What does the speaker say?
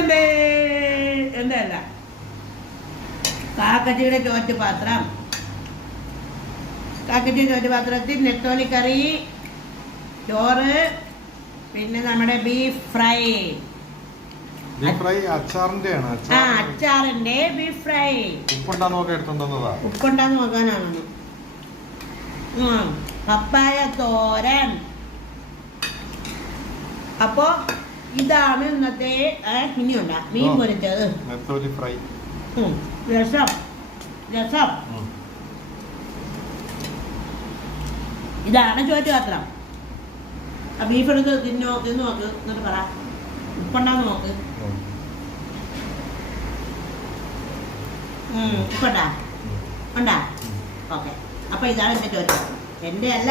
എന്തേ എന്തല്ല കാക്കച്ചിയുടെ ചോറ്റുപാത്രം. കാക്കച്ചി ചോറ്റുപാത്രത്തിൽ നെത്തോലിക്കറി, ചോറ്, പിന്നെ നമ്മുടെ ബീഫ് ഫ്രൈ. അച്ചാറിന്റെ ബീഫ് ഫ്രൈ. ഉപ്പുണ്ടാന്ന് നോക്കാനാണെന്ന്. പപ്പായ തോരൻ. അപ്പൊ ഇതാണ് ഇന്നത്തെ. ഇനിയുണ്ട മീൻ പൊരിച്ചത്, രസം. ഇതാണ് ചോറ്റുപാത്രം. ബീഫ് എടുത്ത് തിന്ന് നോക്ക്, എന്നിട്ട് പറ ഉപ്പുണ്ടാന്ന് നോക്ക്. ഉപ്പുണ്ടാ? ഉണ്ടാ? ഓക്കെ. അപ്പൊ ഇതാണ് എന്റെ ചോറ്റുപാത്രം. എന്റെ അല്ല.